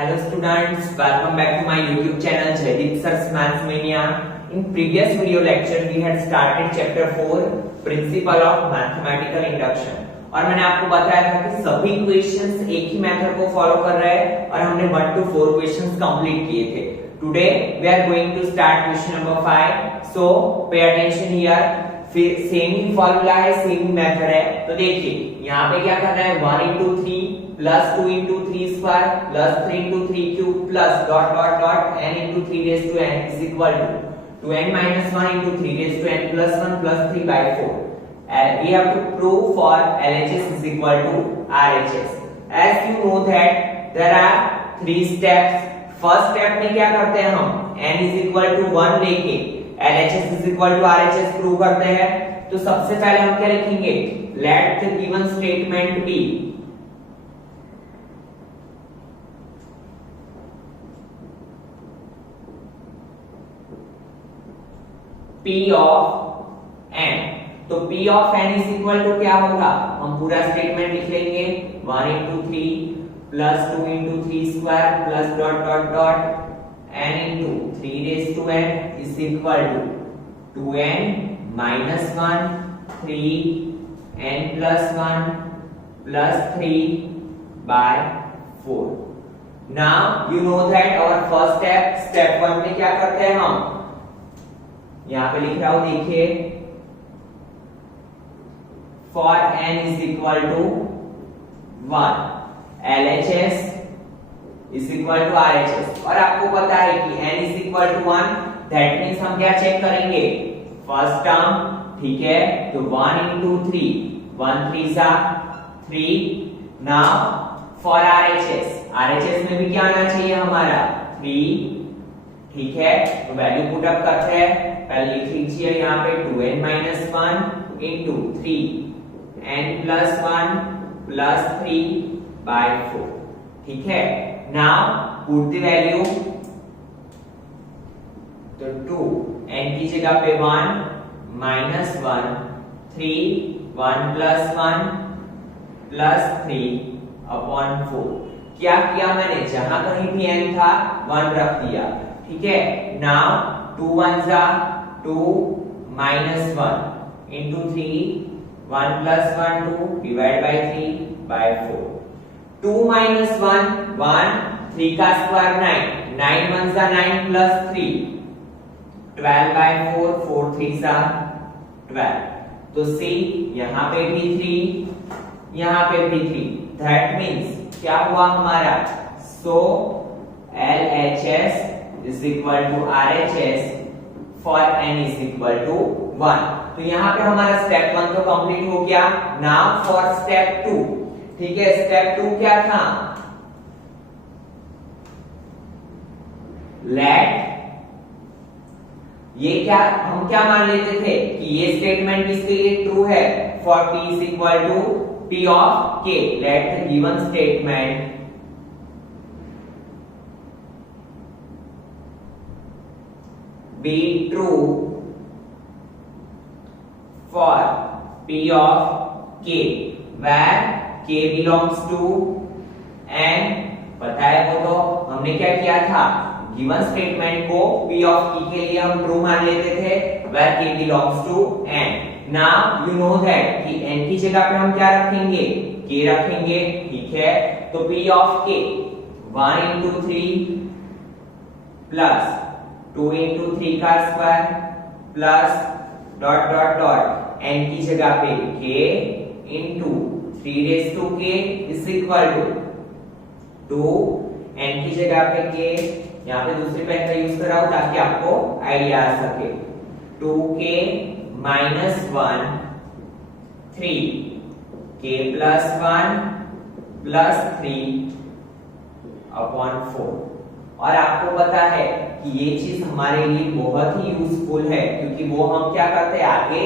Hello students, welcome back to my YouTube channel Jaideep Sir's Maths Mania. In previous video lecture we had started chapter 4 Principle of Mathematical Induction और मैंने आपको बताया था कि सभी questions एक ही method को फॉलो कर रहे हैं और हमने 1 to 4 क्वेश्चंस कंप्लीट किए थे. Today we are going to start question number 5. So pay attention here. फिर सेम ही फॉर्मूला है, सेम ही मेथड है. तो देखिए यहाँ पे क्या करना है 1 into 3 plus 2 into 3 square plus 3 into 3 cube plus dot dot dot n into 3 raised to n is equal to n minus 1 into 3 raised to n plus 1 plus 3 by 4. And we have to prove for LHS is equal to RHS. As you know that there are 3 steps. First step में क्या करते हैं हम n is equal to 1 लेके LHS is equal to RHS prove करते हैं. तो सबसे पहले हम क्या लिखेंगे let the given statement be P of n. तो P of n is equal to क्या होगा, हम पूरा स्टेटमेंट लिख लेंगे 1 into 3 plus 2 into 3 square plus dot dot dot n into 3 raised to n is equal to 2n minus 1 3 n plus 1 plus 3 by 4. Now you know that our first step 1 में क्या करते हैं हम, यहाँ पे लिख रहा हूं देखिए for n is equal to 1 LHS is equal to RHS. और आपको पता है कि n is equal to 1 that means हम क्या चेक करेंगे फर्स्ट टर्म, ठीक है. तो 1 into 3 1 3 जा 3. नाउ फॉर RHS में भी क्या आना चाहिए हमारा 3, ठीक है. तो वैल्यू पुट अप करते हैं. पहले लिख लीजिए यहाँ पे 2n minus 1 into 3 n plus 1 plus 3 by 4, ठीक है. Now put the value. तो 2 n की जगह पे 1 minus 1 3 1 plus 1 plus 3 upon 4. क्या किया मैंने, जहां कहीं भी n था 1 रख दिया, ठीक है. नाउ 2 1 जा 2 minus 1 into 3 1 plus 1 2 divide by 3 by 4. 2 minus 1 1 3 का स्क्वायर 9 9 1 जा 9 plus 3 12 by 4 4 3 जा 12. तो सी यहाँ पे भी 3 यहाँ पे भी 3. दैट मींस क्या हुआ हमारा, सो LHS is equal to RHS for n is equal to 1. तो यहाँ पे हमारा स्टेप 1 तो कंप्लीट हो गया. नाउ फॉर स्टेप 2, ठीक है. स्टेप 2 क्या था, लेट ये क्या हम क्या मान लेते थे कि ये स्टेटमेंट किसके लिए ट्रू है, for p is equal to p of k. Late the given statement be true for p of k where k belongs to n. पता है वो तो हमने क्या किया था, गिवन स्टेटमेंट को p of k के लिए हम ट्रू मान लेते थे where k belongs to n. Now you know that कि n की जगह पे हम क्या रखेंगे k रखेंगे, ठीक है. तो p of k 1 into 3 plus 2 into 3 का square plus dot dot dot n की जगह पे k into 3 raised to k is equal to 2 n की जगह पे k, यहाँ पे दूसरी पेन का यूज कर रहा हूं ताकि आपको आइडिया आ सके. 2k minus 1 3 k plus 1 plus 3 upon 4. और आपको पता है कि ये चीज हमारे लिए बहुत ही यूजफुल है क्योंकि वो हम क्या करते हैं आगे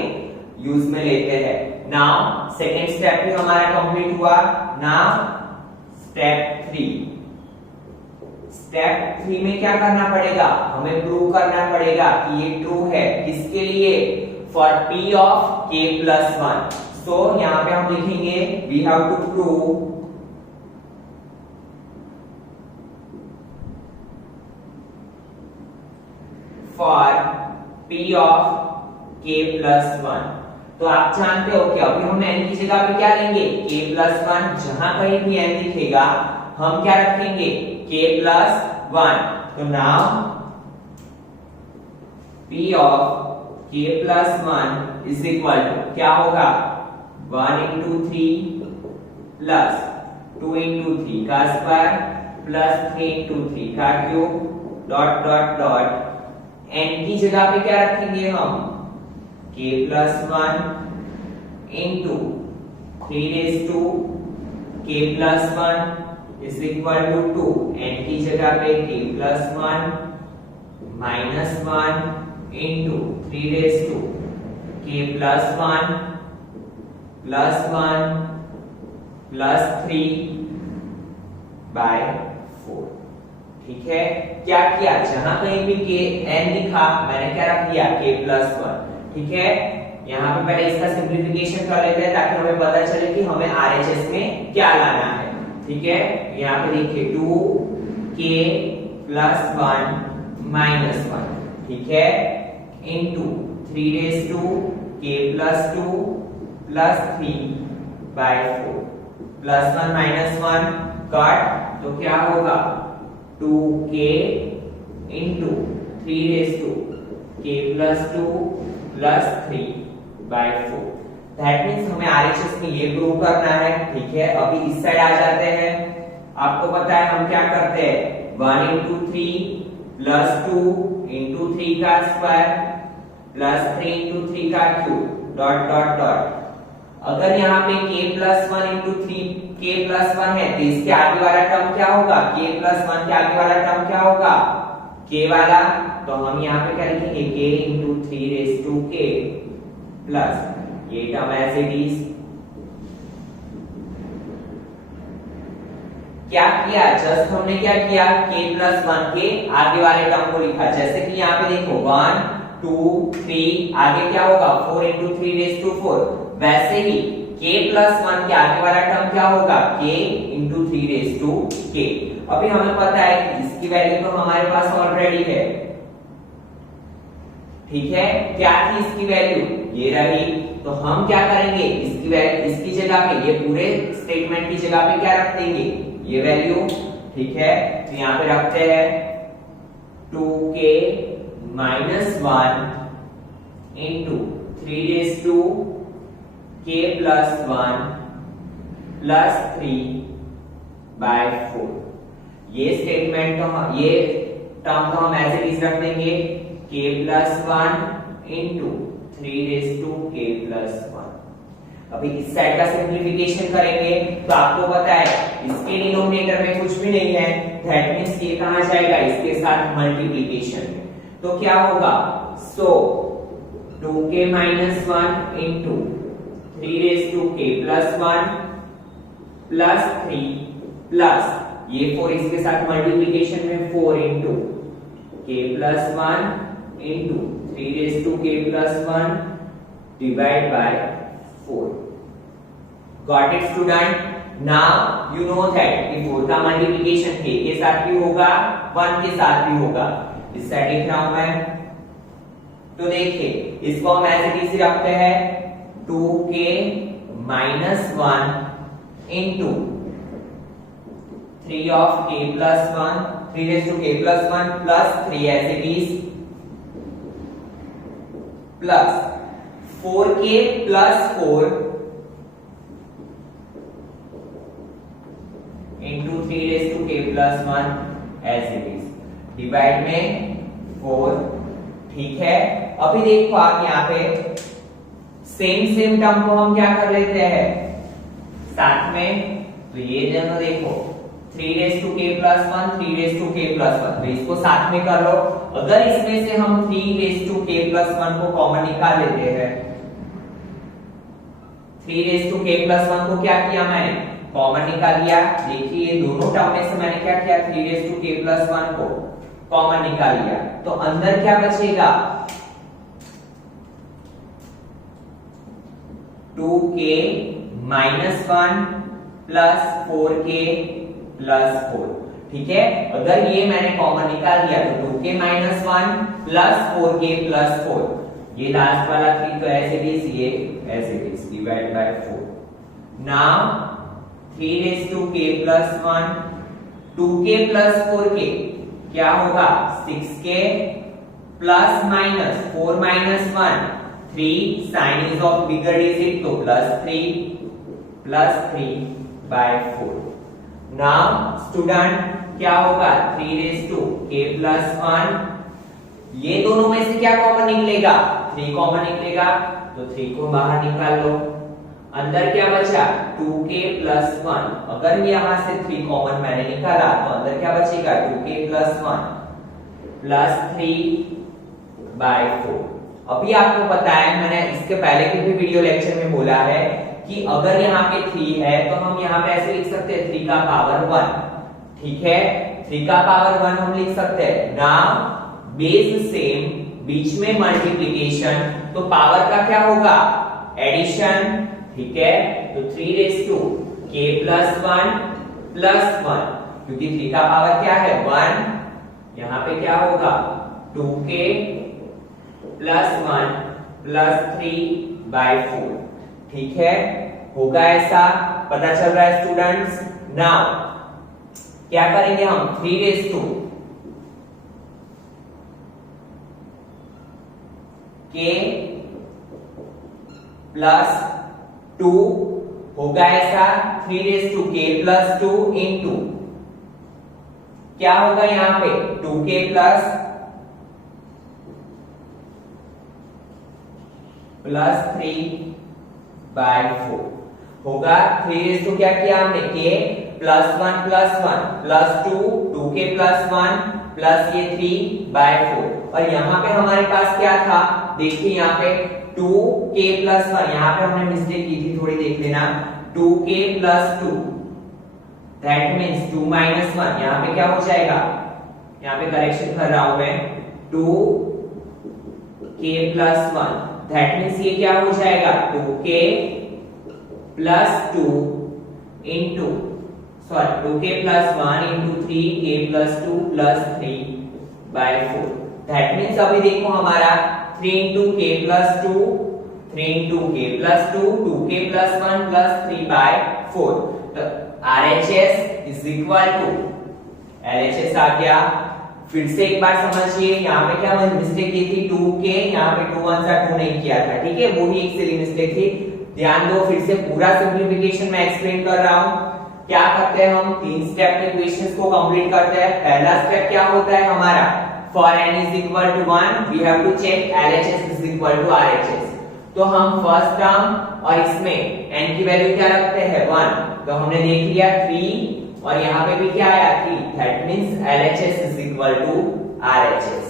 यूज में लेते हैं. नाउ सेकेंड स्टेप भी हमारा कंप्लीट हुआ. Now step 3. स्टेप 3 में क्या करना पड़ेगा, हमें प्रूव करना पड़ेगा कि ये ट्रू है. किसके लिए, for p of k plus 1. So यहाँ पे हम लिखेंगे we have to prove for p of k plus 1। तो आप जानते हो कि अभी हम n की जगह पे क्या लेंगे, k प्लस 1। जहां कहीं भी n दिखेगा हम क्या रखेंगे, k प्लस 1। तो now p of k plus 1 is equal to क्या होगा, 1 into 3 प्लस 2 into 3 का स्क्वायर प्लस 3 into 3 का cube dot dot dot. n की जगह पे क्या रखेंगे हम, k plus 1 into 3 raised to k plus 1 is equal to 2। n की जगह पे k plus 1 minus 1 into 3 raised to k plus 1 plus 1 plus 3 by 4। ठीक है, क्या किया, जहां कहीं भी k n लिखा मैंने क्या रख दिया, k प्लस 1। ठीक है, यहाँ पे पहले इसका सिंप्लीफिकेशन कर लेते हैं ताकि हमें पता चले कि हमें RHS में क्या लाना है। ठीक है, यहाँ पे देखिए 2k प्लस 1 माइनस 1, ठीक है, into 3 raise to k plus 2 plus 3 by 4। Plus 1 minus 1 cut, तो क्या होगा 2k into 3 raise to k plus 2 plus 3 by 4। That means हमें RHS में ये प्रूव करना है। ठीक है, अभी इस साइड आ जाते हैं। आपको पता है हम क्या करते हैं, 1 इंटू 3 प्लस 2 इंटू 3 का स्क्वायर प्लस 3 इंटू 3 का क्यूब डॉट डॉट डॉट। अगर यहाँ पे k plus 1 into 3 k plus 1 है तो इसके आगे वाला टर्म क्या होगा, k प्लस 1 के आगे वाला टर्म क्या होगा, k वाला। तो हम यहाँ पे क्या लिखेंगे, k into 3 raise to k plus ये टर्म एज इट इज। क्या किया, जस्ट हमने क्या किया, k प्लस 1 के आगे वाले टर्म को लिखा। जैसे कि यहाँ पे देखो 1 2 3 आगे क्या होगा, 4 इंटू 3 रेज टू 4। वैसे ही k प्लस 1 के आगे वाला टर्म क्या होगा, k into 3 raise to k। अभी हमें पता है कि इसकी वैल्यू तो हमारे पास ऑलरेडी है। ठीक है, क्या थी इसकी वैल्यू, ये रही। तो हम क्या करेंगे, इसकी वैल्यू, इसकी जगह पे, ये पूरे स्टेटमेंट की जगह पे क्या रख देंगे, ये वैल्यू। ठीक है, तो यहाँ पे रखते हैं 2k minus 1 into 3 raise to k plus 1 plus 3 by 4। ये स्टेटमेंट तो हम, ये टर्म तो हम ऐसे इज रख देंगे, k plus 1 into 3 raise to k plus 1। अभी इस साइड का सिंप्लीफिकेशन करेंगे तो आपको पता है इसके डिनोमिनेटर में कुछ भी नहीं है, दैट मींस ये कहां जाएगा, इसके साथ मल्टीप्लिकेशन में। तो क्या होगा, so 2k minus 1 into 3 raise to k plus 1 plus 3 plus ये 4 इसके साथ मल्टीप्लिकेशन में 4 into k plus 1 into 3 raise to k plus 1 divide by 4। Got it student? Now you know that कि 4 का मल्टीप्लिकेशन k के साथ भी होगा, 1 के साथ भी होगा। इस साइड लिख रहा हूं मैं, तो देखिए इसको हम ऐसे इजी रखते हैं, 2k minus 1 into 3 of k plus 1, 3 raise to k plus 1 plus 3 as it is plus 4k plus 4 into 3 raise to k plus 1 as it is divide में 4। ठीक है, अभी देखो आप यहाँ पे सेम टर्म को हम क्या कर लेते हैं साथ में, तो ये दोनों देखो 3 raise to k plus 1 3 raise to k plus 1, तो इसको साथ में कर लो। अगर इसमें से हम 3 रेज टू k प्लस 1 को कॉमन निकाल लेते हैं, 3 रेज टू k प्लस 1 को क्या किया मैंने, कॉमन निकाल लिया। देखिए ये दोनों टर्म में से मैंने क्या किया, 3 रेज टू k प्लस 1 को कॉमन निकाल लिया, तो अंदर क्या बचेगा, 2k minus 1 plus 4k plus 4। ठीक है। अगर ये मैंने कॉमन निकाल दिया तो 2k minus 1 plus 4k plus 4, ये लास्ट वाला 3 तो एज इट इज, ये as it is divide by 4। Now 3 raise to k plus 1, 2k plus 4k क्या होगा 6k plus minus 4 minus 1 3, sign is of bigger digit तो plus 3 by 4। Now student क्या होगा 3 raise to k plus 1, ये दोनों में से क्या कॉमन निकलेगा 3 कॉमन निकलेगा, तो 3 को बाहर निकाल लो। अंदर क्या बचा 2k प्लस 1, अगर यहां से 3 कॉमन मैंने निकाला तो अंदर क्या बचेगा 2k प्लस 1 प्लस 3 बाय 4। अभी आपको पता है, मैंने इसके पहले के भी वीडियो लेक्चर में बोला है कि अगर यहाँ पे 3 है तो हम यहाँ पे ऐसे लिख सकते हैं 3 का पावर 1, ठीक है। 3 का पावर 1 हम लिख सकते हैं। नाउ बेस सेम, बीच में मल्टीप्लिकेशन, तो पावर का क्या होगा एडिशन, ठीक है। तो 3 raise to k plus 1 plus 1, क्योंकि 3 का पावर क्या है 1, यहाँ पे क्या होगा 2k प्लस 1 प्लस 3 बाय 4, ठीक है। होगा ऐसा, पता चल रहा है स्टूडेंट्स। नाउ क्या करेंगे हम 3 रेज़ टू k प्लस 2 होगा ऐसा, 3 raise to k plus 2 into क्या होगा यहां पे 2k प्लस 3 बाय 4 होगा। 3 रेज़ टू क्या किया हमने k plus 1 plus 1 plus 2 2k plus 1 plus ये 3 बाय 4, और यहाँ पे हमारे पास क्या था देखिए यहाँ पे 2k प्लस 1, यहाँ पे हमने मिस्टेक की थी थोड़ी, देख लेना 2k plus 2 that means 2 minus 1, यहाँ पे क्या हो जाएगा, यहाँ पे करेक्शन कर रहा हूं मैं 2k प्लस 1 दैट मीन्स ये क्या हो जाएगा 2k plus 2 into 2k plus 1 into 3k plus 2 plus 3 by 4। That means अभी देखो हमारा 3 into k plus 2, 3 into k plus 2, 2k plus 1 plus 3 by 4। तो RHS is equal to LHS आ गया। फिर से एक बार समझिए, यहाँ पे क्या मिस्टेक की थी 2k, यहाँ पे 2 1 सा 2 नहीं किया था, ठीक है, वो ही एक सिली मिस्टेक थी। ध्यान दो, फिर से पूरा सिंपलीफिकेशन मैं एक्सप्लेन कर रहा हूँ। क्या करते हैं हम 3 स्टेप में क्वेश्चंस को कंप्लीट करते हैं। पहला स्टेप क्या होता है हमारा, for n is equal to 1 we have to check LHS is equal to RHS। तो हम फर्स्ट टर्म और इसमें n की वैल्यू क्या रखते हैं 1, तो हमने देख लिया 3 और यहाँ पे भी क्या आया 3, that means LHS is equal to RHS।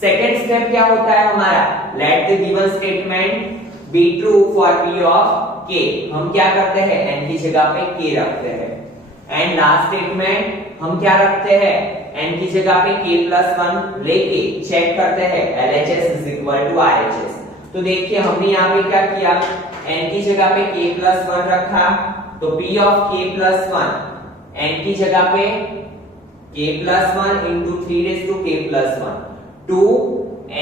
Second step क्या होता है हमारा, let the given statement be true for p of k। हम क्या करते हैं n की जगह पे k रखते हैं। एंड लास्ट स्टेटमेंट हम क्या रखते हैं, n की जगह पे k प्लस 1 लेके चेक करते हैं LHS is equal to RHS। तो देखिए हमने यहाँ पे क्या किया, n की जगह पे k प्लस 1 रखा, तो p of k plus 1 n की जगह पे k plus 1 into 3 raise to k plus 1, 2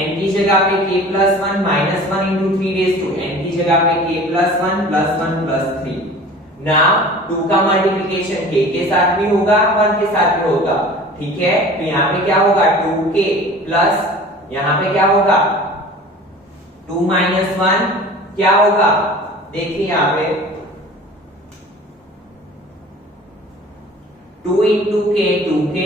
n की जगह पे k plus 1 minus 1 into 3 raise to n की जगह पे k प्लस 1 प्लस 3। नाउ 2 का मल्टीप्लिकेशन k के साथ भी होगा 1 के साथ भी होगा, ठीक है। तो यहाँ पे क्या होगा 2k प्लस यहाँ पे क्या होगा 2 माइनस 1 क्या होगा, देखिए यहाँ पे 2 into k 2k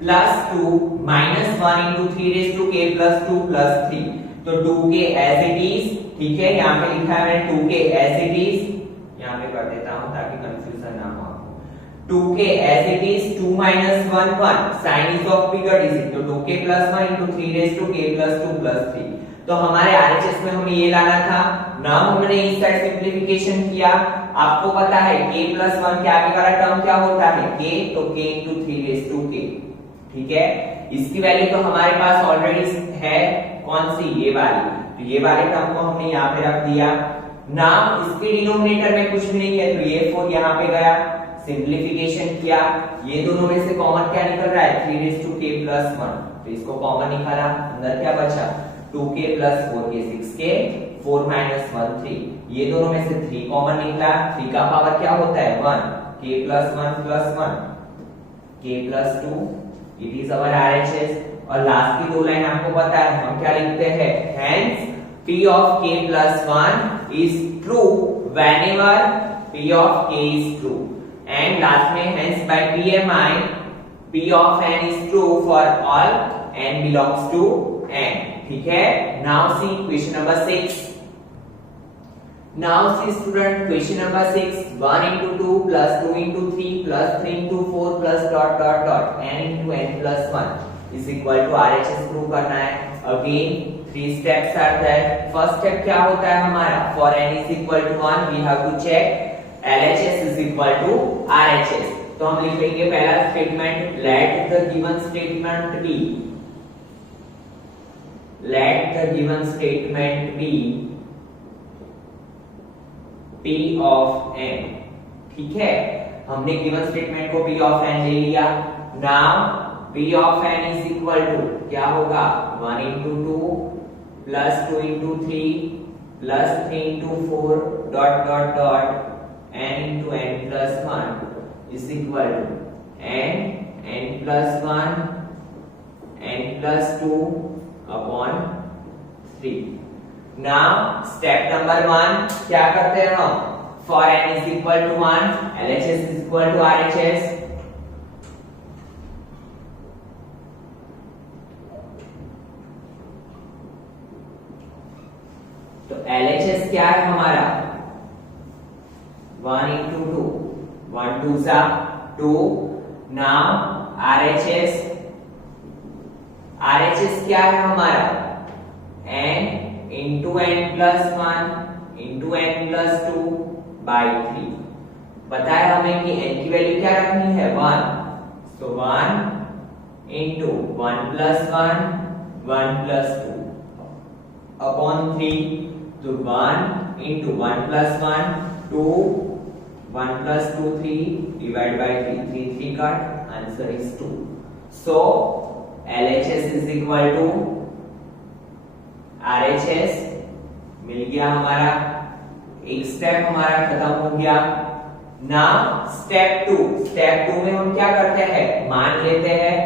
plus 2 minus 1 into 3 raise to k plus 2 plus 3। तो 2k एज इट इज, ठीक है, यहाँ पे लिखा है मैंने 2k एज इट इज, यहाँ पे कर देता हूँ ताकि कंफ्यूजन ना हो। 2k as it is 2 minus 1 1 sign is of bigger digit, तो 2k plus 1 into 3 raise to k plus 2 plus 3। तो हमारे RHS में हमें ये लाना था। नाउ हमने इस साइड सिंपलीफिकेशन किया। आपको पता है k प्लस 1 के आगे वाला टर्म क्या होता है k, तो k into 3 raise to k, ठीक है। इसकी वैल्यू तो हमारे पास ऑलरेडी है, कौन सी, ये वाली, तो ये वाले टर्म को हमने यहाँ पे रख दिया। नाउ इसके डिनोमिनेटर में कुछ भी नहीं है, तो ये 4 यहाँ पे गया। सिंप्लीफिकेशन किया, ये दोनों में से कॉमन क्या निकल रहा है 3k + 1, तो इसको कॉमन निकाला, अंदर क्या बचा 2k + 4k 6k 4 - 1 3, ये दोनों में से 3 कॉमन निकला, 3 का पावर क्या होता है 1, k + 1 + 1 k + 2, it is our RHS। और लास्ट की दो लाइन आपको पता है, हम क्या लिखते हैं, hence p of k + 1 is true whenever p of k is true, and last में hence by PMI p of n is true for all n belongs to n, ठीक है। now see question number 6, now see student question number 6, 1 × 2 + 2 × 3 + 3 × 4 + dot dot dot n × n + 1 is equal to RHS prove करना है। Again 3 steps are there। First step क्या होता है हमारा, for n is equal to 1 we have to check LHS is equal to RHS। तो हम लिखेंगे पहला statement, let the given statement be, let the given statement be P of n, ठीक है। हमने गिवन स्टेटमेंट को P of n ले लिया। Now P of n is equal to क्या होगा 1 × 2 + 2 × 3 + 3 × 4 dot dot dot n × n + 1 is equal to n + 1 n + 2 upon 3। Now step number 1 क्या करते हैं हम, for n is equal to 1 LHS is equal to RHS। तो LHS क्या है हमारा 1 × 2 1 2 2। नाउ RHS क्या है हमारा n × n + 1 × n + 2 by 3। पता है हमें कि n की वैल्यू क्या रखनी है 1, so 1 × 1 + 1 1 + 2 upon 3, तो 1 × 1 + 1 2 1 + 2 3 divide by 3 3 3 cut, answer is 2। so LHS is equal to RHS मिल गया हमारा, एक स्टेप हमारा खत्म हो गया। नाउ स्टेप 2 में हम क्या करते हैं, मान लेते हैं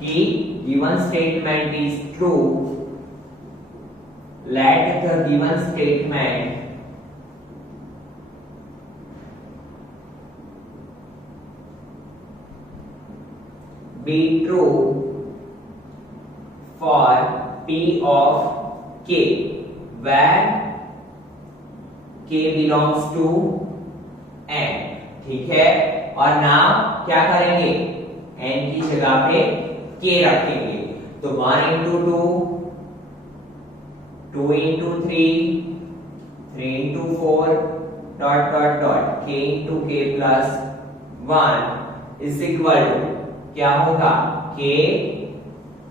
कि given statement is true, let the given statement be true for P of k where k belongs to n, ठीक है। और नाउ क्या करेंगे, n की जगह पे k रखेंगे, तो 1 × 2 2 × 3 3 × 4 dot dot dot k × k + 1 is equal to क्या होगा k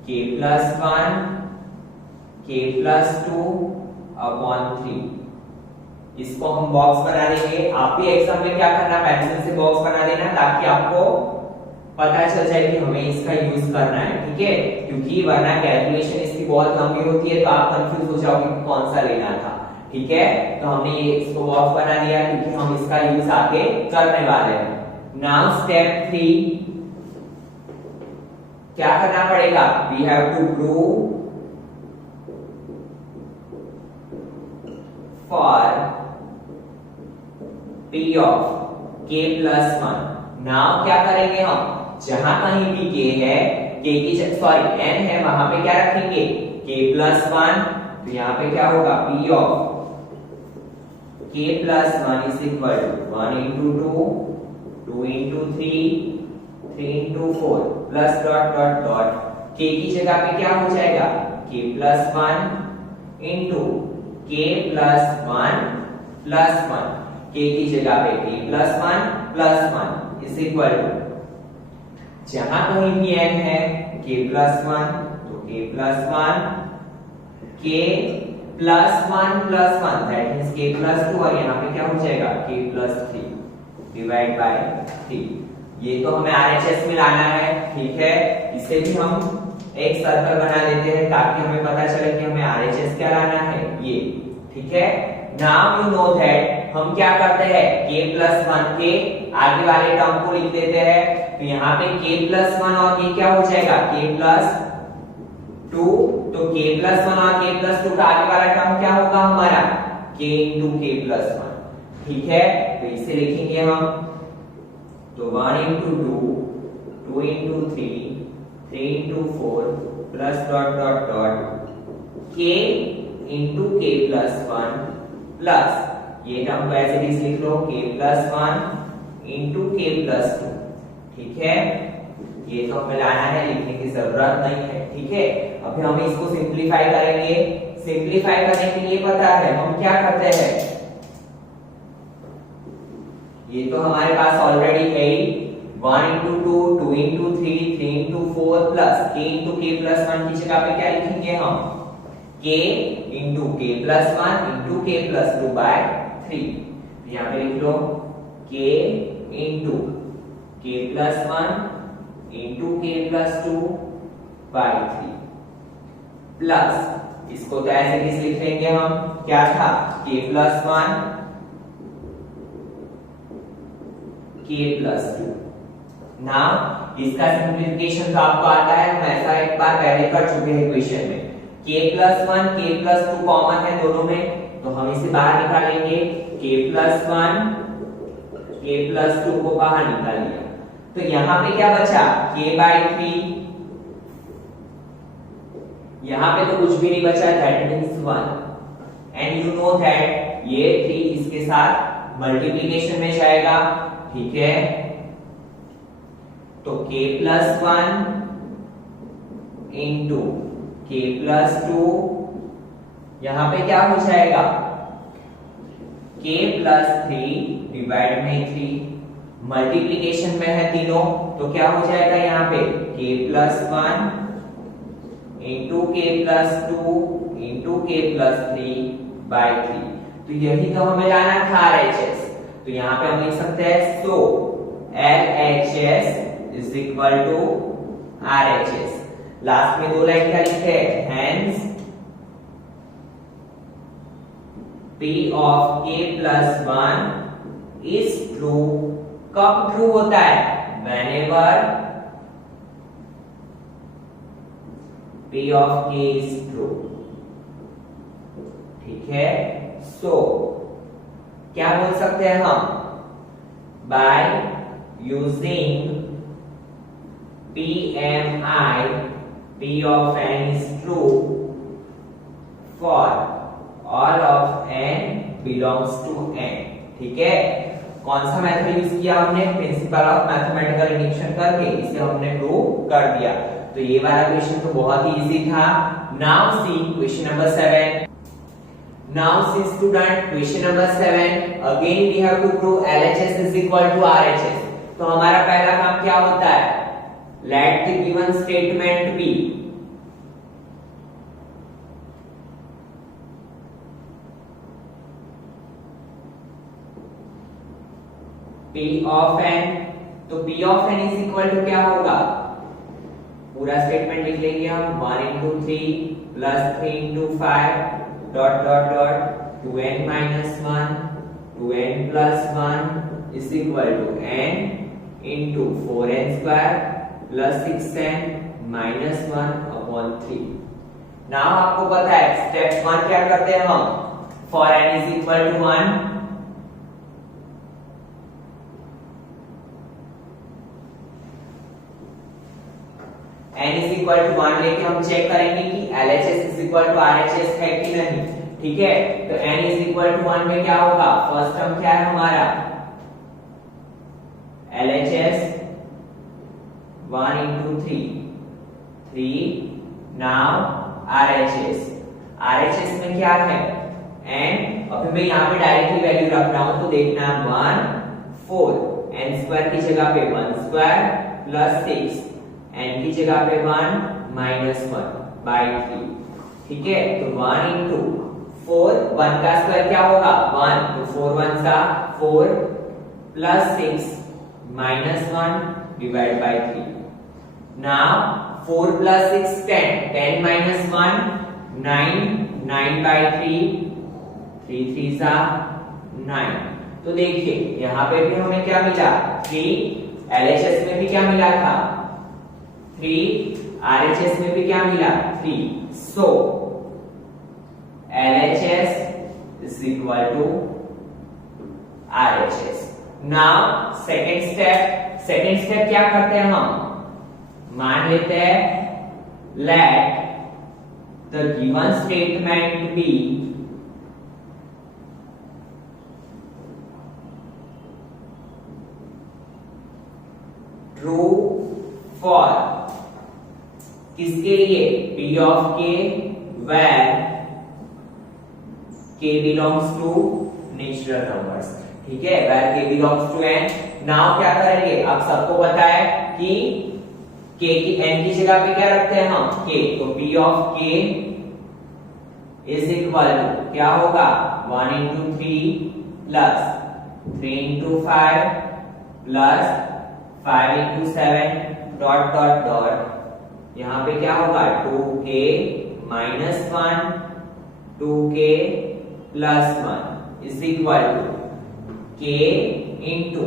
+ 1 k + 2 upon 3। इसको हम बॉक्स बना देंगे। आप भी एग्जाम में क्या करना, पेंसिल से बॉक्स बना देना ताकि आपको पता चल जाए कि हमें इसका यूज करना है, ठीक है। क्योंकि वरना कैलकुलेशन इसकी बहुत लंबी होती है तो आप कंफ्यूज हो जाओगे कि कौन सा लेना था, ठीक है। तो हमने ये इसको बॉक्स बना दिया क्योंकि हम इसका यूज आगे करने वाले हैं। नाउ स्टेप 3 क्या करना पड़ेगा, we have to prove for P of k + 1। Now क्या करेंगे हम, जहां कहीं भी k है, k की सॉरी n है, वहां पे क्या रखेंगे k + 1, तो यहाँ पे क्या होगा P of k + 1 is equal to 1 × 2 2 × 3 3 × 4 plus dot dot dot k की जगह पे क्या हो जाएगा k + 1 × k + 1 + 1, k की जगह पे k + 1 + 1 इज इक्वल टू जहां कहीं भी n है k + 1 तो k + 1 k + 1 + 1 that means k + 2 और यहां पे क्या हो जाएगा k + 3 डिवाइड बाय 3। ये तो हमें आरएचएस में लाना है, ठीक है। इसे भी हम एक सर्कल बना देते हैं ताकि हमें पता चले कि हमें आरएचएस क्या लाना है, ये, ठीक है। नाउ यू नो दैट हम क्या करते हैं, k+1 के आगे वाले टर्म को लिख देते हैं। तो यहाँ पे k+1 और ये क्या हो जाएगा, k+2, तो k+1 और k+2 का आगे वाला टर्म क्या होगा हमारा, k × k+1, ठीक है। तो इसे लिखेंगे हम, तो 1 × 2, 2 × 3, 3 × 4 plus dot dot dot k × k+1 plus ये टर्म को ऐसे भी लिख लो, k+1 × k+2, ठीक है। ये तो हमें लाना है, लिखने की जरूरत नहीं है, ठीक है। अभी हम इसको सिंपलीफाई करेंगे। सिंपलीफाई करने के लिए पता है हम क्या करते हैं, ये तो हमारे पास ऑलरेडी है, 1 × 2, 2 × 3, 3 × 4 प्लस k × k+1 की जगह पे क्या लिखेंगे हम, k × k+1 × k+2/3। यहाँ पे लिख लो k × k+1 × k+2/3 प्लस इसको तो ऐसे किस लिख लेंगे हम, क्या था, k+1 k+2। नाउ इसका सिंपलीफिकेशन तो आपको आता है, हम ऐसा एक बार पहले कर चुके हैं इक्वेशन में। k+1 k+2 कॉमन है दोनों में, तो हम इसे बाहर निकालेंगे, k+1 k+2 को बाहर निकाल लिया, तो यहाँ पे क्या बचा, k/3, यहाँ पे तो कुछ भी नहीं बचा, that means 1, and you know that ये 3 इसके साथ मल्टीप्लिकेशन में जाएगा, ठीक है। तो k+1 × k+2 यहां पे क्या हो जाएगा, k+3 डिवाइड में 3, मल्टीप्लिकेशन में है तीनों, तो क्या हो जाएगा यहाँ पे, k+1 × k+2 × k+3/3। तो यही तो हमें लाना था RHS। तो यहाँ पे हम लिख सकते हैं, सो LHS = RHS। लास्ट में 2 लाइन क्या लिखे हैं, hence P of k+1 is true। कब ट्रू होता है, whenever P of k is true, ठीक है। सो क्या बोल सकते हैं हम, by using PMI, P of n is true for all of n belongs to n, ठीक है। कौन सा मेथड यूज किया हमने, प्रिंसिपल ऑफ मैथमेटिकल इंडक्शन करके इसे हमने प्रूव कर दिया। तो ये वाला क्वेश्चन तो बहुत ही इजी था। Now see question number 7। Now see student, question number 7, again we have to prove LHS is equal to RHS। तो हमारा पहला काम क्या होता है, let the given statement be P of n। तो P of n is equal to क्या होगा, पूरा स्टेटमेंट लिख लेंगे हम, 1 × 3 plus 3 × 5 dot dot dot 2n - 1 2n + 1 is equal to n into 4n² plus 6n minus 1/3। Now आपको पता है स्टेप 1 क्या करते हैं हम, for n is equal to 1 n is equal to 1 लेके हम चेक करेंगे कि LHS is equal to RHS है कि नहीं, ठीक है। तो n is equal to 1 में क्या होगा, फर्स्ट टर्म क्या है हमारा, LHS 1 × 3 नाउ RHS में क्या है n। अभी मैं यहाँ पे डायरेक्टली वैल्यू रख रहा हूं, तो देखना 1 4 n² की जगह पे 1² प्लस 6 n की जगह पे 1 -1/3, ठीक है। तो 1 × 4, 1 का स्क्वायर क्या होगा 1, तो 4 1 = 4 plus 6 -1 divide bye 3. Now 4 plus 6 10. 10 minus 1 9. 9 by 3. 3 3s are 9. तो देखिए यहाँ पे भी हमें क्या मिला 3. LHS में भी क्या मिला था 3. RHS में भी क्या मिला 3. So LHS is equal to RHS. Now second step क्या करते हैं हम मान लेते हैं let the given statement be true for किसके लिए P of K where K belongs to natural numbers. ठीक है where K belongs to n. now क्या करेंगे अब सबको पता है कि K की n की जगह पे क्या रखते हैं हम K. तो P of K is equal to क्या होगा 1 into 3 plus 3 into 5 plus 5 into 7 dot dot dot. यहाँ पे क्या होगा 2K minus 1 2K plus 1 is equal to K into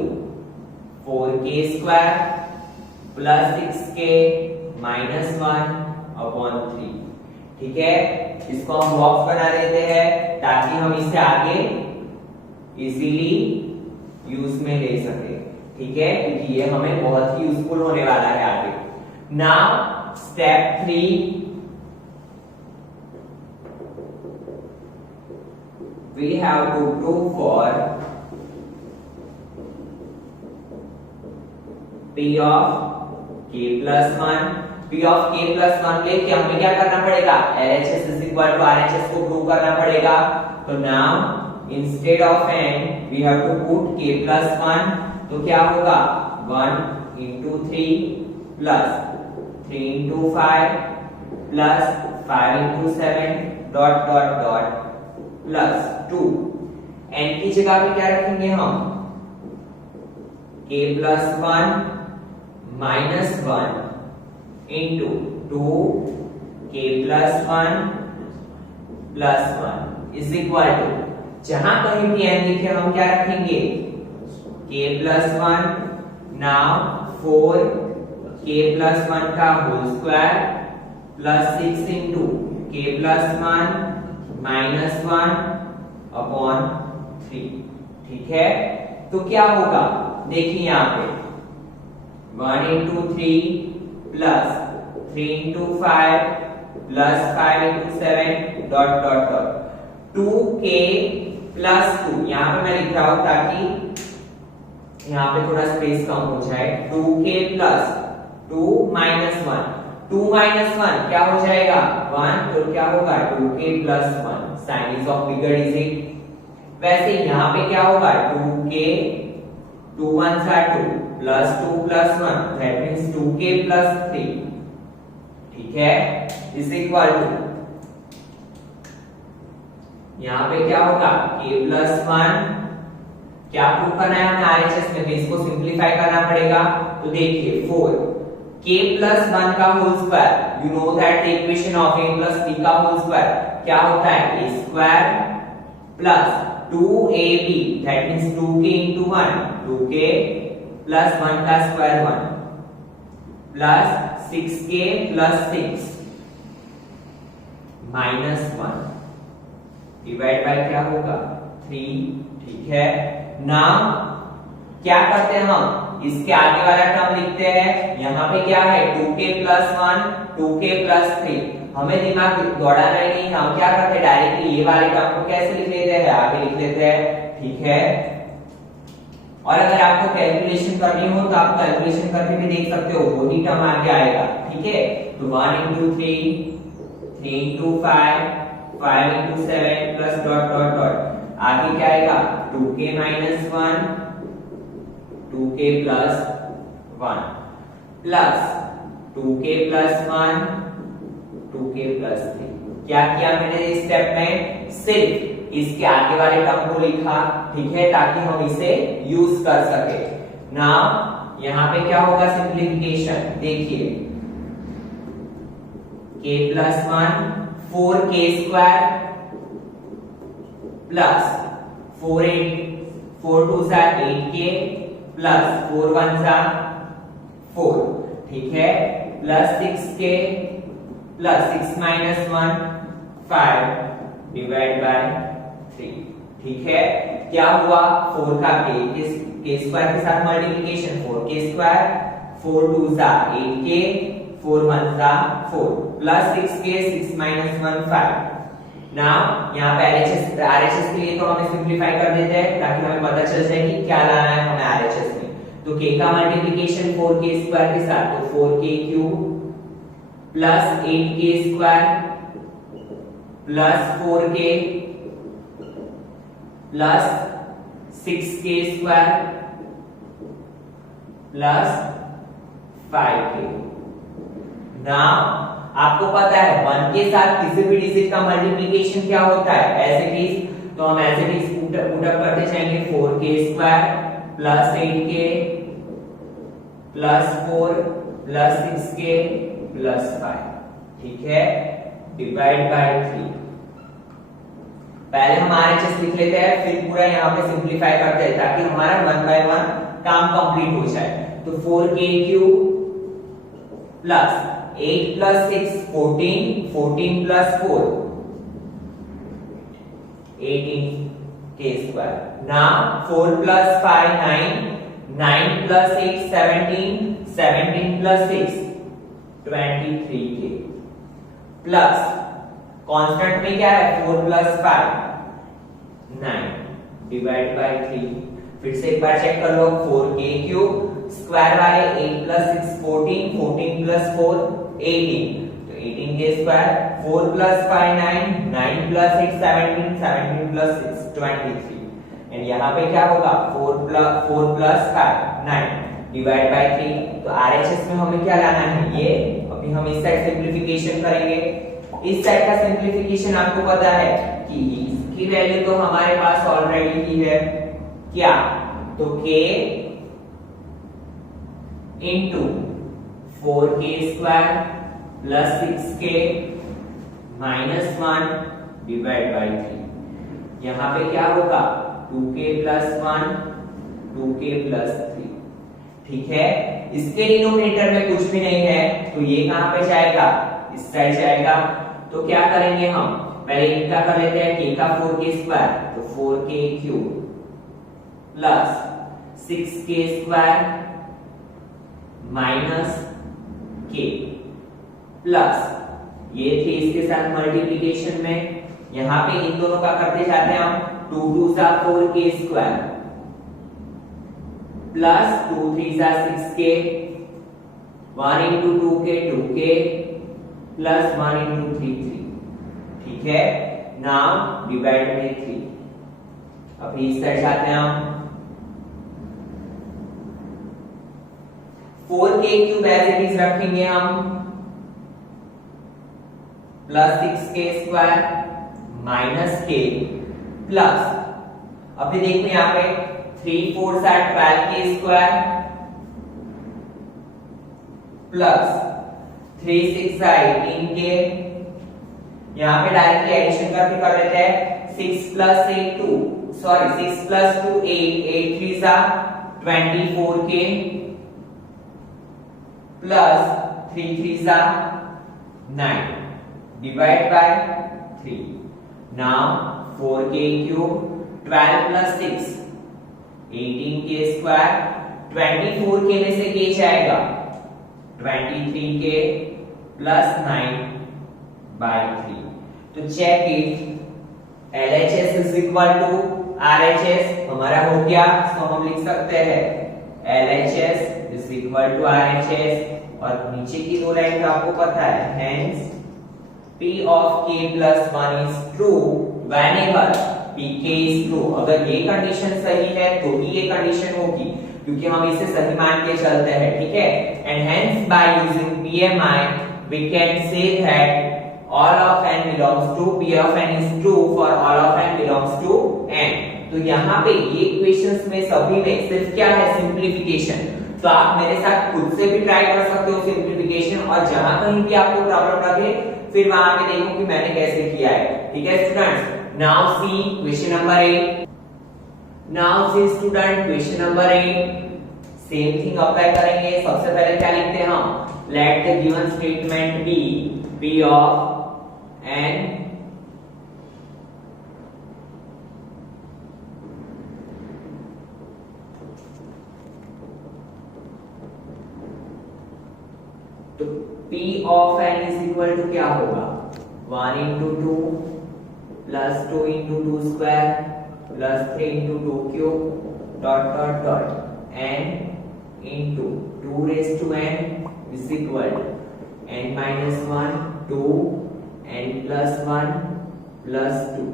4K square plus 6K minus 1 upon 3. ठीक है इसको हम बॉक्स बना देते हैं ताकि हम इसे आगे इजीली यूज में ले सके. ठीक है क्योंकि ये हमें बहुत ही यूजफुल होने वाला है आगे. Now step 3 we have to prove for P of K plus 1. P of K plus 1 लेके हमें क्या करना पड़ेगा LHS is equal to RHS को प्रूव करना पड़ेगा. तो now instead of n we have to put K plus 1. तो क्या होगा 1 into 3 plus 3 into 5 plus 5 into 7 dot dot dot plus 2. n की जगह पे क्या रखेंगे हम K plus 1 minus 1 into 2K plus 1 plus 1 is equal to जहां कहीं भी n दिखे हम क्या रखेंगे K plus 1. now 4K plus 1 का whole square plus 6 into K plus 1 minus 1 upon 3. ठीक है तो क्या होगा देखिए यहाँ पे 1 into 3 plus 3 into 5 plus 5 into 7 dot dot dot 2K plus 2. यहाँ पे मैं लिख रहा हूं ताकि यहाँ पे थोड़ा स्पेस कम हो जाए. 2K plus 2 minus 1. 2 minus 1 क्या हो जाएगा 1. तो क्या होगा 2K plus 1. Sign is of bigger digit. वैसे यहाँ पे क्या होगा 2K 2 1s are 2 plus 2 plus 1 that means 2K plus 3. ठीक है इज इक्वल टू यहाँ पे क्या होगा K plus 1. क्या प्रूव करना है हमें RHS में तो इसको सिंपलीफाई करना पड़ेगा. तो देखिए 4K plus 1 का whole square you know that the equation of A plus B का होल स्क्वायर क्या होता है A square plus 2AB that means 2K into 1 2K plus 1 का square 1 plus 6K plus 6 minus 1 divide bye क्या होगा 3. ठीक है नाउ क्या करते हैं हम इसके आगे वाला टर्म लिखते हैं. यहाँ पे क्या है 2K plus 1 2K plus 3. हमें दिमाग दौड़ाना ही नहीं. हम क्या करते हैं डायरेक्टली ये वाले टर्म को कैसे लिख लेते हैं आगे लिख लेते हैं. ठीक है और अगर आपको कैलकुलेशन करनी हो तो आप कैलकुलेशन करके भी देख सकते हो वही टर्म आगे आएगा. ठीक है तो 1 into 3 3 into 5 5 into 7 plus dot dot dot आगे क्या आएगा 2K minus 1 2K plus 1 plus 2K plus 1 2K plus 3. क्या किया मैंने इस स्टेप में सिर्फ इसके आगे वाले टर्म को लिखा. ठीक है ताकि हम इसे यूज कर सके. नाउ यहाँ पे क्या होगा सिंप्लीफिकेशन, देखिए k plus 1 4k square plus 4 2 सा 8k प्लस 4 1 सा 4, ठीक है, plus 6k plus 6 minus 1 5 divide by 3, ठीक है। क्या हुआ, 4 का k स्क्वायर के साथ मल्टीप्लिकेशन 4k स्क्वायर, 4 2 सा 8k 4 1 सा 4 प्लस 6k 6 माइनस 1 5। नाउ यहाँ पे RHS के लिए तो हमें सिंपलीफाई कर देते हैं ताकि हमें पता चल जाए कि क्या लाना है हमें RHS में। तो k का मल्टीप्लिकेशन 4k स्क्वायर के साथ तो 4k cube plus 8k square plus 4k plus 6k square plus 5k। Now आपको पता है 1 के साथ किसी भी डिजिट का मल्टीप्लिकेशन क्या होता है, एज इट इज, तो हम as it is put up करते जाएंगे 4k square plus 8k plus 4 plus 6k plus 5, ठीक है, डिवाइड बाय 3। पहले हम RHS लिख लेते हैं, फिर पूरा यहाँ पे सिंपलीफाई करते हैं ताकि हमारा 1 बाय 1 काम कंप्लीट हो जाए। तो 4k cube plus 8 plus 6 14, 14 plus 4 18k square. Now 4 plus 5 9, 9 plus 8 17, 17 plus 6 23k plus constant में क्या है 4 प्लस 5 9 डिवाइड बाय 3। फिर से एक बार चेक कर लो, 4k क्यूब स्क्वायर वाले 8 प्लस 6 14, 14 प्लस 4 18, तो 18k square, 4 plus 5 9, 9 plus 6 17, 17 plus 6 23। And यहाँ पे क्या होगा 4 प्लस 5 9 डिवाइड बाय 3। तो RHS में हमें क्या लाना है, ये अभी हम इस साइड सिंपलीफिकेशन करेंगे। इस साइड का सिंपलीफिकेशन आपको पता है कि इसकी वैल्यू तो हमारे पास ऑलरेडी ही है, क्या, तो k into 4k square plus 6k minus 1 divide bye 3। यहाँ पे क्या होगा 2k प्लस 1 2k प्लस 3, ठीक है। इसके डिनोमिनेटर में कुछ भी नहीं है तो ये कहां पे जाएगा, इस साइड जाएगा। तो क्या करेंगे हम, पहले इनका कर लेते हैं, k का 4k स्क्वायर तो 4k cube plus 6k square minus k plus ये थे इसके साथ मल्टीप्लिकेशन में, यहां पे इन दोनों का करते जाते हैं हम, 2 2 सा 4k स्क्वायर प्लस 2 3 सा 6k, 1 into 2k 2k plus 1 into 3 3, ठीक है। Now divide by 3। अभी इस साइड जाते हैं हम, 4k cube as it is रखेंगे हम plus 6k square minus k plus, अभी देखो यहाँ पे 3 4 सा 12k स्क्वायर प्लस 3 6 सा 18k, यहाँ पे डायरेक्टली एडिशन करके कर लेते हैं, 6 प्लस 8 2 सॉरी 6 प्लस 2 8 8 3 सा 24k प्लस 3 3 सा 9 divide by 3। Now 4k cube 12 plus 6 18k square, 24k में से k जाएगा 23k प्लस 9 बाय 3। तो check it, LHS is equal to RHS हमारा हो गया, तो हम लिख सकते हैं LHS is equal to RHS, और नीचे की दो लाइन का आपको पता है, hence P of k plus 1 is true whenever Pk is true। अगर ये कंडीशन सही है तो ही ये कंडीशन होगी, क्योंकि हम इसे सही मान के चलते हैं, ठीक है। And hence by using PMI we can say that all of n belongs to P of n is true for all of n belongs to n। तो यहाँ पे ये इक्वेशंस में सभी में सिर्फ क्या है, सिंप्लीफिकेशन। तो आप मेरे साथ खुद से भी ट्राई कर सकते हो सिंप्लीफिकेशन, और जहां कहीं भी आपको प्रॉब्लम लगे फिर वहां पे देखो कि मैंने कैसे किया है। ठीक है students, now see question number 8। Now see student question number 8, same thing apply करेंगे। सबसे पहले क्या लिखते हैं हम, let the given statement be p of n तो P of n is equal to क्या होगा, 1 into 2 plus 2 into 2 square plus 3 into 2 cube dot dot dot n into 2 raised to n is equal to n minus 1 2 n plus 1 plus 2।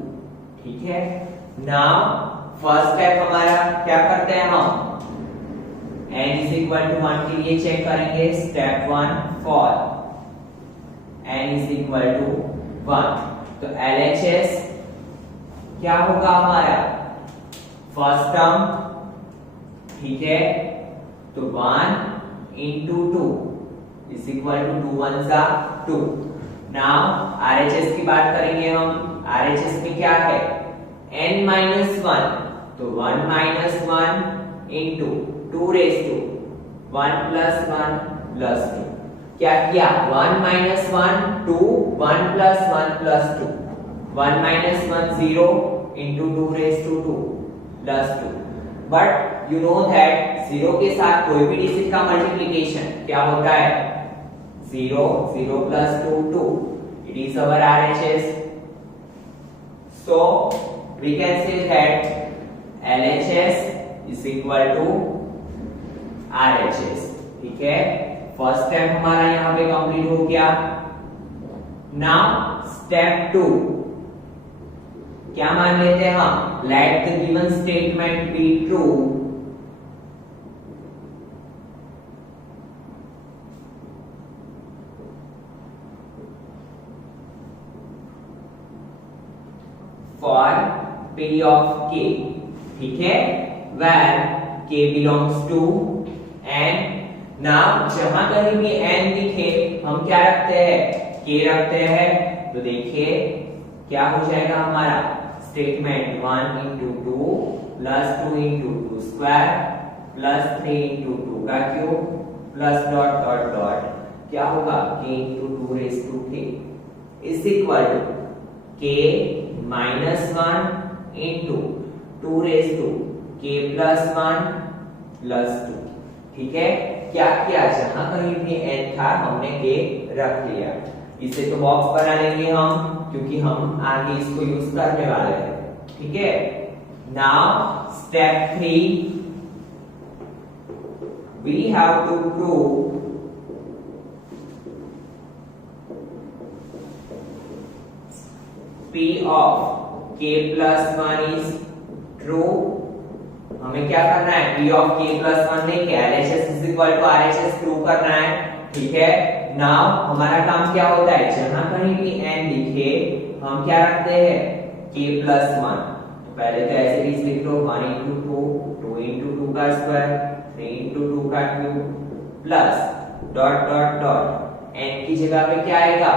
ठीक है, now first step हमारा क्या करते हैं हम, n is equal to 1 के लिए चेक करेंगे। Step 1 for n is equal to 1, तो LHS क्या होगा हमारा, फर्स्ट टर्म। ठीक है, तो 1 into 2 is equal to 2 1s are 2। Now RHS की बात करेंगे हम। RHS में क्या है, n minus 1, तो 1 minus 1 into 2 raised to 1 plus 1 plus 2। क्या किया, 1 minus 1 2, 1 plus 1 plus 2, 1 minus 1 0 into 2 raised to 2 plus 2। But you know that 0 के साथ कोई भी डिजिट का मल्टीप्लिकेशन क्या होता है, 0 0 plus 2 2। It is our RHS, so we can say that LHS is equal to RHS। ठीक है, फर्स्ट स्टेप हमारा यहां पे कंप्लीट हो गया। नाउ स्टेप 2 क्या मान लेते हैं हम, let the given statement be true for P of K। ठीक है, where K belongs to n। Now जहां कहीं भी n दिखे हम क्या रखते हैं, K रखते हैं। तो देखिए क्या हो जाएगा हमारा statement, 1 into 2 plus 2 into 2 square plus 3 into 2 का cube plus dot dot dot क्या होगा, K into 2 raised to K is equal to K minus 1 into 2 raised to K plus 1 plus 2। ठीक है, क्या किया, जहां कहीं भी n था हमने K रख लिया। इसे तो बॉक्स बना लेंगे हम, क्योंकि हम आगे इसको यूज करने वाले हैं। ठीक है, now step 3 we have to prove P of K plus 1 is true। हमें क्या करना है, P of K plus 1 लेके LHS is equal to RHS prove करना है। ठीक है, नाउ हमारा काम क्या होता है, जहां कहीं भी n दिखे हम क्या रखते हैं, K plus 1। तो पहले तो ऐसे ही लिख लो, 1 into 2 2 into 2 का स्क्वायर 3 into 2 का cube plus dot dot dot n की जगह पे क्या आएगा,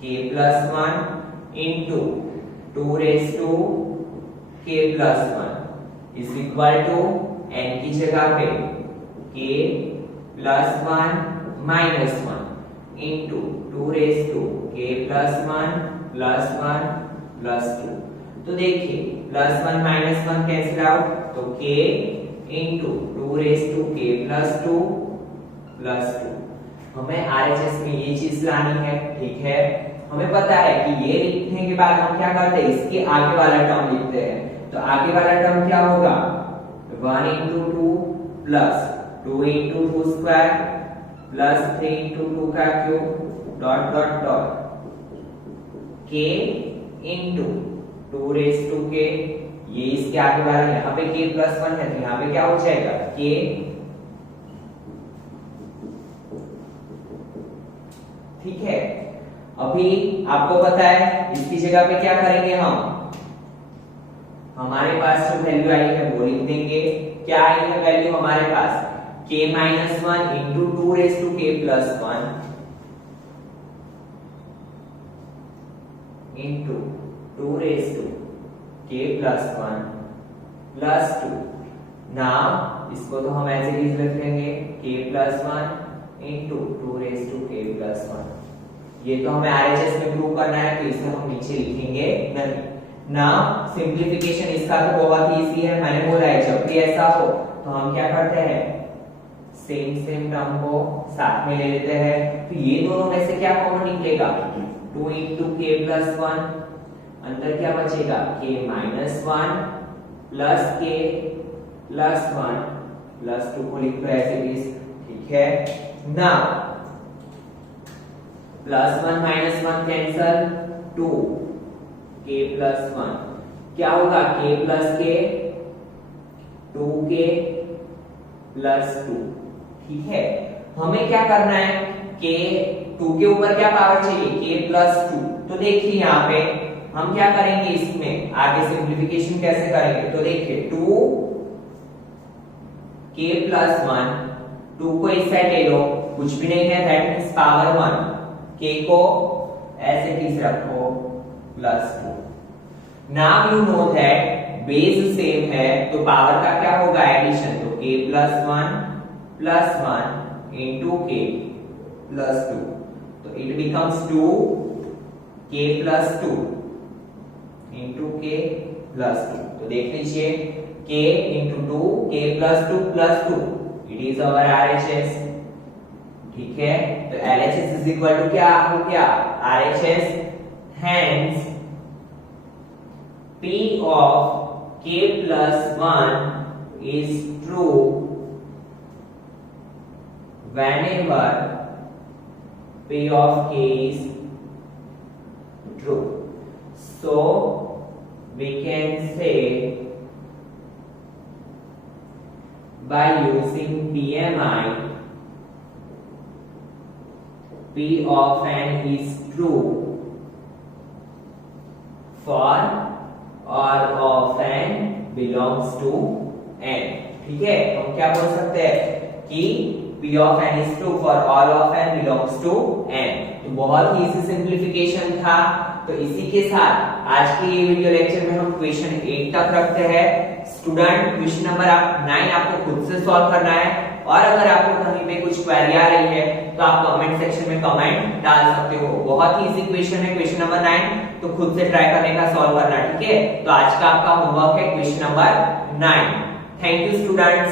K plus 1 into 2 raised to K plus 1 is equal to n की जगह पे K plus 1 minus 1 into 2 raised to K plus 1 plus 1 plus 2। तो देखिए plus 1 minus 1 कैंसिल आउट, तो K into 2 raised to K plus 2 plus 2। हमें RHS में ये चीज लानी है। ठीक है, हमें पता है कि ये लिखने के बाद हम क्या करते हैं, इसके आगे वाला टर्म लिखते हैं। तो आगे वाला टर्म क्या होगा, 1 into 2 plus 2 into 2 square plus 3 into 2 का cube dot dot dot K into 2 raised to K। ये इसके आगे वाला, यहाँ पे K plus 1 है तो यहाँ पे क्या हो जाएगा, K। ठीक है, अभी आपको पता है इसकी जगह पे क्या करेंगे हम, हमारे पास जो वैल्यू आई है वो लिख देंगे। क्या आई है वैल्यू हमारे पास k minus 1 into 2 raise to k plus 1 into 2 raise to k plus 1 plus 2। Now इसको तो हम ऐसे ही लिख लेंगे k plus 1 into 2 raise to k plus 1। ये तो हमें RHS में प्रूव करना है तो इसे हम नीचे लिखेंगे नहीं। नाउ सिंप्लीफिकेशन इसका तो बहुत ही इजी है, मैंने बोला है जब भी ऐसा हो तो हम क्या करते हैं सेम टर्म को साथ में ले लेते हैं। तो ये दोनों में से क्या कॉमन निकलेगा 2 इंटू k प्लस 1, अंदर क्या बचेगा k minus 1 plus k plus 1 plus 2 को लिख दो ऐसे भी, ठीक है। Now plus 1 minus 1 cancel 2 k plus 1 क्या होगा k plus k 2k plus 2, ठीक है। हमें क्या करना है k 2 के ऊपर क्या पावर चाहिए k प्लस 2। तो देखिए यहाँ पे हम क्या करेंगे इसमें आगे सिंप्लीफिकेशन कैसे करेंगे। तो देखिए 2 k प्लस 1 2 को इस साइड ले लो, कुछ भी नहीं है दैट मींस पावर 1, k को ऐसे ही रखो plus 2। Now you know that base same है तो पावर का क्या होगा एडिशन, तो k plus 1 into k plus 2, तो it becomes 2 k plus 2 into k plus 2। तो देख लीजिए k into 2 k plus 2 plus 2 it is our RHS, ठीक है। तो LHS इज इक्वल टू क्या हो गया RHS, hence P of k plus 1 is true whenever P of k is true. So we can say by using PMI P of n is true for all of n belongs to n, ठीक है। हम क्या बोल सकते हैं कि P of n is true for all of n belongs to n। तो बहुत ही इजी सिंप्लीफिकेशन था। तो इसी के साथ आज के ये वीडियो लेक्चर में हम क्वेश्चन 8 तक रखते हैं। स्टूडेंट क्वेश्चन नंबर 9 आपको खुद से सॉल्व करना है, और अगर आपको कहीं पे कुछ क्वेरी आ रही है तो आप कमेंट सेक्शन में कमेंट डाल सकते हो। बहुत ही इजी क्वेश्चन है क्वेश्चन नंबर 9, तो खुद से ट्राई करने का सॉल्व करना, ठीक है। तो आज का आपका होमवर्क है question number 9। Thank you students.